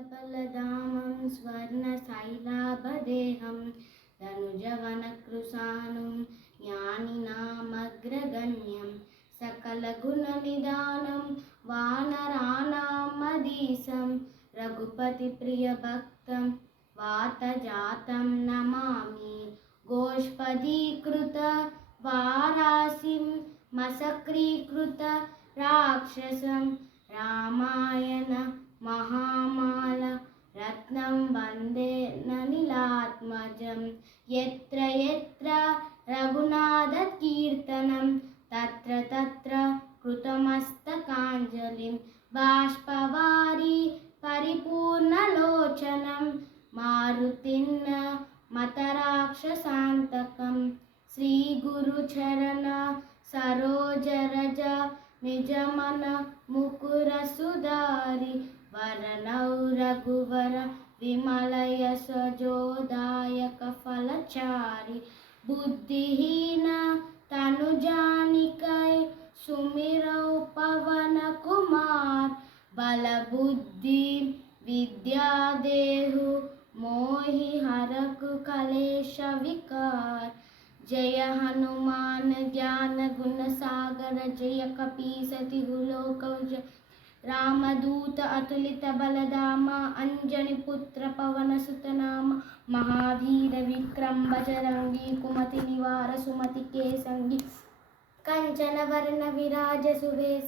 बलदामं स्वर्णशैलाभदेहं धनुजवनकृशानुं ज्ञानिनामग्रगण्यं सकलगुणनिधानं वानराणामधीशं रघुपतिप्रियभक्तं वातजातं नमामि। गोष्पदीकृत वारासिं मसक्रीकृत राक्षसं रामायण महामाल रत्नं वन्दे ननिलात्मजं। यत्र यत्र रघुनाथकीर्तनं तत्र तत्र कृतमस्तकाञ्जलिं बाष्पवारि परिपूर्णलोचनं मारुतिं मतराक्षसान्तकं। श्रीगुरुचरण सरोजरज निजमन मुकुर सुधारि वरनौ रघुवर विमल यश जोदायक फलचारि। बुद्धिहीन तनु जानिकै सुमिरौ पवन कुमार बल बुद्धि विद्या देहु मोहि हरकु कलेश विकार। जय हनुमान ज्ञान गुण सागर जय कपीसति लोक जय। रामदूत अतुलित बलधामा अंजनी पुत्र पवन सुत नामा। महावीर विक्रम बजरंगी कुमति निवार सुमति के संगी। कंचन वर्ण विराज सुवेश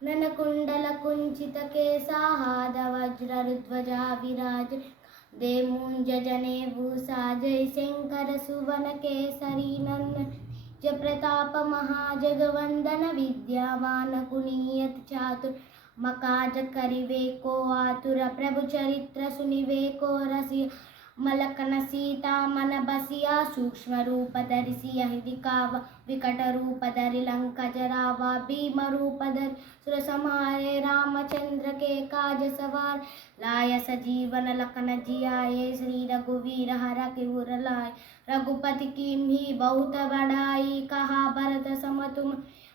ननकुंडल कुंचित केसा हाथ वज्र ध्वजा विराज दे मूंज जनेभूषा। जय शंकर सुवन केसरी नंदन जय प्रताप महाजगवंदन विद्यावान गुणीयत चातुर मकाज करिवे को आतुर। प्रभु चरित्र सुनिवे को रसिया मलकन सीता मन बसिया। सूक्ष्म रूप धरिसि यहि दिखावा विकट रूप धरि लंका जरावा। भीम रूप धरि सुर संहारे रामचंद्र के काज सवार। लाय सजीवन लखन जियाए श्री रघुवीर हर किहुर लाय। रघुपति कीन्ही बहुत बड़ाई कहा भरत सम तुम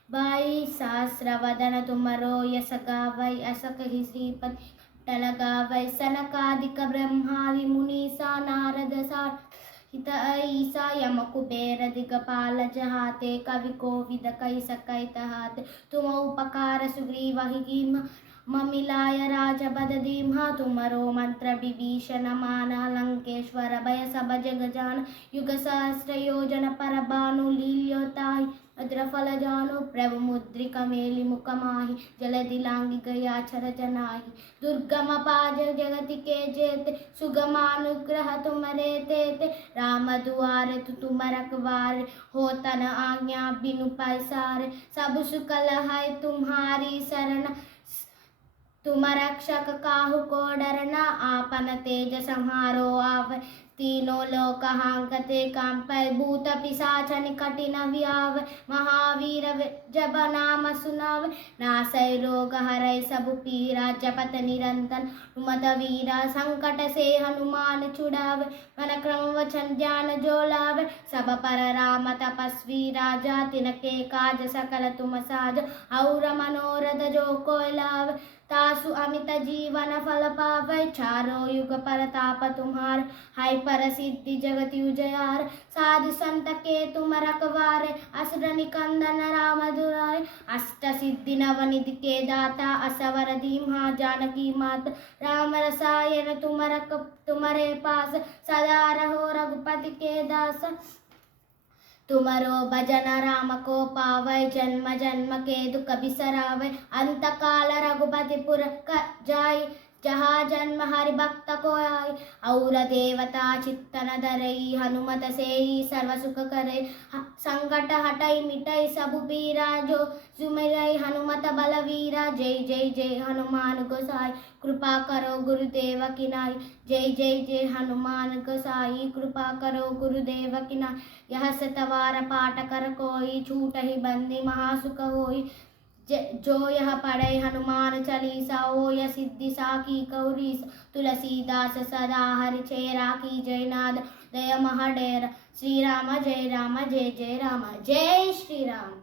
भाई। सहस्रवदन तुमरो यस गावै अस कहि श्रीपति टल गावै। सनकादिक ब्रह्मादि मुनीसा नारद सारहित ईसा यम कुबेर दिगपाल जहाते। कवि कोविद कहि सकै तहाते। तुम उपकार सुग्रीवहि कीन्हा ममिलाय राजपद दीन्हा। तुमरो मंत्र विभीषण माना लंकेश्वर भय सब जग जान। युग सहस्र योजन पर भानु लील्योताहि अद्रफल जानो। प्रभु मुद्रिका मेलि मुख माहि जलधि लांघि गया चर जनाहि। दुर्गम पाज जगति के जेते सुगमानुग्रह तुमरे तेते। राम दुआरे तुम रखवारे होतन आज्ञा बिनु पैसारे। सब सुकल है तुम्हारी शरण तुम रक्षक काहू को डरना। आपन तेज संहारो आवे तीनों लोक हांकते कांपै। भूत पिशाच निकट न आवे महावीर जब नाम सुनावे। नासै रोग हरै सब पीरा जपत निरंतर हनुमत वीरा। संकट से हनुमान छुड़ावे मन क्रम वचन ध्यान जो लावे। सब पर राम तपस्वी राजा तिनके काज सकल तुम साज। और मनोरथ जो कोय लावे तासु अमित जीवन फल पावै। चारों युग परताप तुम्हार है परसिद्धि जगति उजियार। साधु संत के तुम रखवारे असुर निकंदन राम दुलारे। अष्ट सिद्धि नवनिधि के दाता असवर दीन्हा जानकी माता। राम रसायन तुम्हारे पास सदा रहो रघुपति के दास। तुमरो भजन राम को पावै जन्म जन्म के दुख बिसरावै। अंत काल रघुपति पुर जाय जहाँ जन्म हरि भक्त को आय। और देवता चित्तन धरई हनुमत से सर्व सुख करे। संकट हटई मिटई सब पीरा जो सुमिरै हनुमत बलवीरा। जय जय जय हनुमान गोसाई कृपा करो गुरुदेव की नाई। जय जय जय हनुमान गोसाई कृपा करो गुरुदेव की नाई। यह सतवार पाठ कर कोई छूटहि बंदी महासुख होई। जो यह पढ़े हनुमान चालीसा ओ यह सिद्धि साखी कौरीसा। तुलसीदास सदा हरिचय राखी जय नाद दय महडेर। श्री राम जय जय राम जय श्री राम।